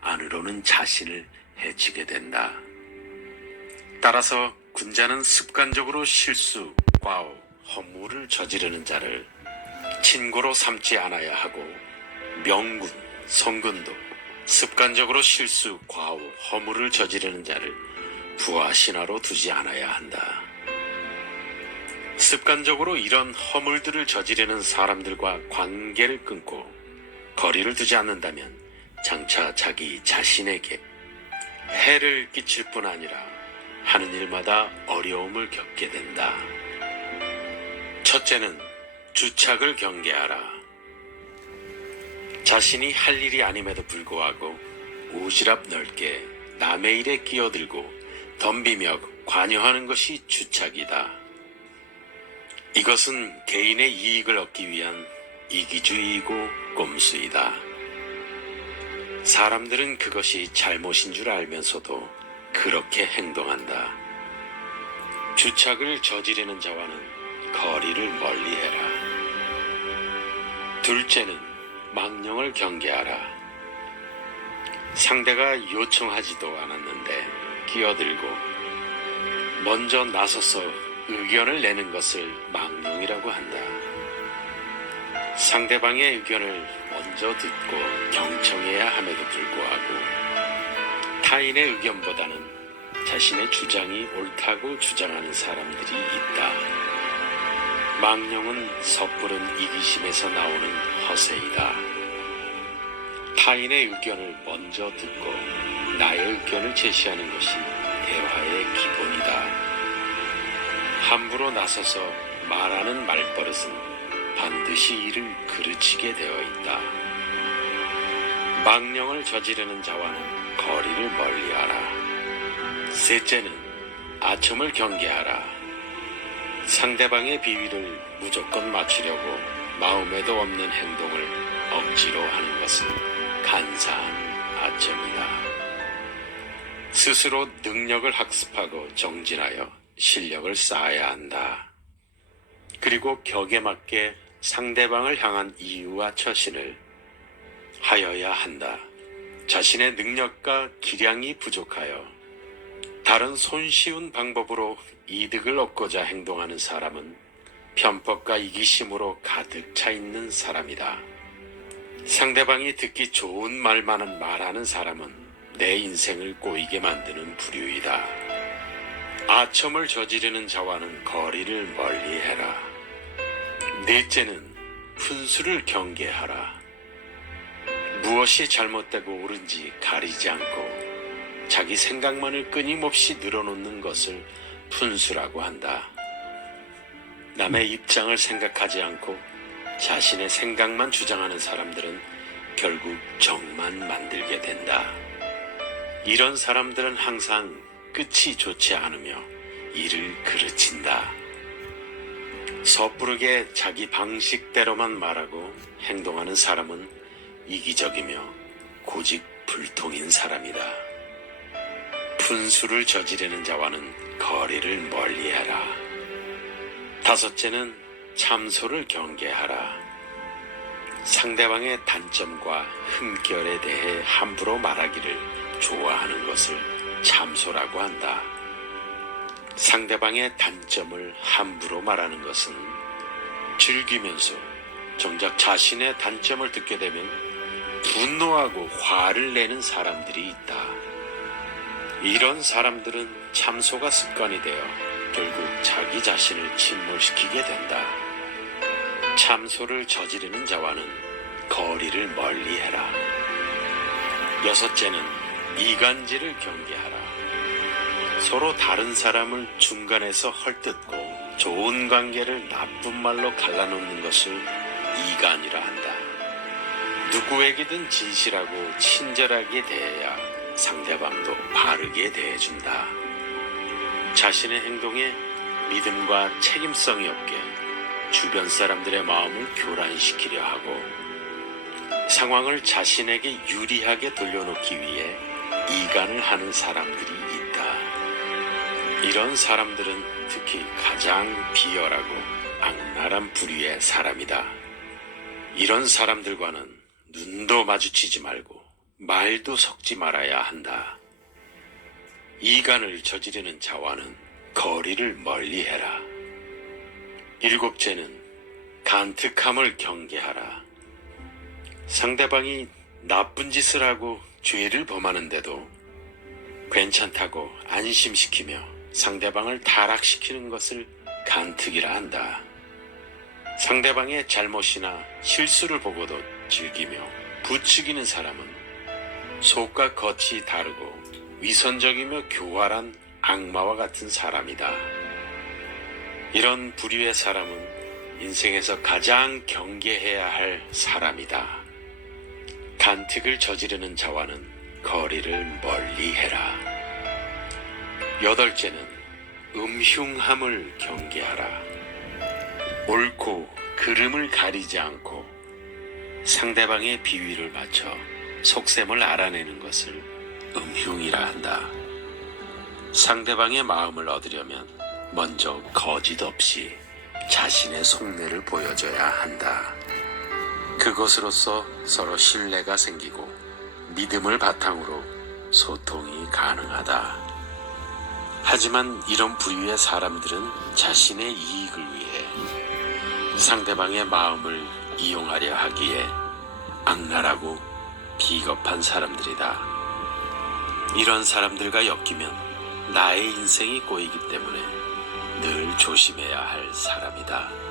안으로는 자신을 해치게 된다. 따라서 군자는 습관적으로 실수, 과오, 허물을 저지르는 자를 친구로 삼지 않아야 하고, 명군, 성군도 습관적으로 실수, 과오, 허물을 저지르는 자를 부하 신하로 두지 않아야 한다. 습관적으로 이런 허물들을 저지르는 사람들과 관계를 끊고 거리를 두지 않는다면 장차 자기 자신에게 해를 끼칠 뿐 아니라 하는 일마다 어려움을 겪게 된다. 첫째는 주착을 경계하라. 자신이 할 일이 아님에도 불구하고 오지랖 넓게 남의 일에 끼어들고 덤비며 관여하는 것이 주착이다. 이것은 개인의 이익을 얻기 위한 이기주의이고 꼼수이다. 사람들은 그것이 잘못인 줄 알면서도 그렇게 행동한다. 주착을 저지르는 자와는 거리를 멀리해라. 둘째는 망령을 경계하라. 상대가 요청하지도 않았는데 끼어들고 먼저 나서서 의견을 내는 것을 망령이라고 한다. 상대방의 의견을 먼저 듣고 경청해야 함에도 불구하고 타인의 의견보다는 자신의 주장이 옳다고 주장하는 사람들이 있다. 망령은 섣부른 이기심에서 나오는 허세이다. 타인의 의견을 먼저 듣고 나의 의견을 제시하는 것이 대화의 기본이다. 함부로 나서서 말하는 말버릇은 반드시 이를 그르치게 되어 있다. 망령을 저지르는 자와는 거리를 멀리하라. 셋째는 아첨을 경계하라. 상대방의 비위를 무조건 맞추려고 마음에도 없는 행동을 억지로 하는 것은 간사한 아첨이다. 스스로 능력을 학습하고 정진하여 실력을 쌓아야 한다. 그리고 격에 맞게 상대방을 향한 이유와 처신을 하여야 한다. 자신의 능력과 기량이 부족하여 다른 손쉬운 방법으로 이득을 얻고자 행동하는 사람은 편법과 이기심으로 가득 차 있는 사람이다. 상대방이 듣기 좋은 말만은 말하는 사람은 내 인생을 꼬이게 만드는 부류이다. 아첨을 저지르는 자와는 거리를 멀리해라. 넷째는 훈수를 경계하라. 무엇이 잘못되고 옳은지 가리지 않고 자기 생각만을 끊임없이 늘어놓는 것을 훈수라고 한다. 남의 입장을 생각하지 않고 자신의 생각만 주장하는 사람들은 결국 정만 만들게 된다. 이런 사람들은 항상 끝이 좋지 않으며 이를 그르친다. 섣부르게 자기 방식대로만 말하고 행동하는 사람은 이기적이며 고집불통인 사람이다. 분수를 저지르는 자와는 거리를 멀리하라. 다섯째는 참소를 경계하라. 상대방의 단점과 흠결에 대해 함부로 말하기를 좋아하는 것을 참소라고 한다. 상대방의 단점을 함부로 말하는 것은 즐기면서 정작 자신의 단점을 듣게 되면 분노하고 화를 내는 사람들이 있다. 이런 사람들은 참소가 습관이 되어 결국 자기 자신을 침몰시키게 된다. 참소를 저지르는 자와는 거리를 멀리해라. 여섯째는 이간질을 경계하라. 서로 다른 사람을 중간에서 헐뜯고 좋은 관계를 나쁜 말로 갈라놓는 것을 이간이라 한다. 누구에게든 진실하고 친절하게 대해야 상대방도 바르게 대해준다. 자신의 행동에 믿음과 책임성이 없게 주변 사람들의 마음을 교란시키려 하고 상황을 자신에게 유리하게 돌려놓기 위해 이간을 하는 사람들이 있다. 이런 사람들은 특히 가장 비열하고 악랄한 부류의 사람이다. 이런 사람들과는 눈도 마주치지 말고 말도 섞지 말아야 한다. 이간을 저지르는 자와는 거리를 멀리해라. 일곱째는 간특함을 경계하라. 상대방이 나쁜 짓을 하고 죄를 범하는데도 괜찮다고 안심시키며 상대방을 타락시키는 것을 간특이라 한다. 상대방의 잘못이나 실수를 보고도 즐기며 부추기는 사람은 속과 겉이 다르고 위선적이며 교활한 악마와 같은 사람이다. 이런 부류의 사람은 인생에서 가장 경계해야 할 사람이다. 간특을 저지르는 자와는 거리를 멀리해라. 여덟째는 음흉함을 경계하라. 옳고 그름을 가리지 않고 상대방의 비위를 맞춰 속셈을 알아내는 것을 음흉이라 한다. 상대방의 마음을 얻으려면 먼저 거짓 없이 자신의 속내를 보여줘야 한다. 그것으로서 서로 신뢰가 생기고 믿음을 바탕으로 소통이 가능하다. 하지만 이런 부류의 사람들은 자신의 이익을 위해 상대방의 마음을 이용하려 하기에 악랄하고 비겁한 사람들이다. 이런 사람들과 엮이면 나의 인생이 꼬이기 때문에 늘 조심해야 할 사람이다.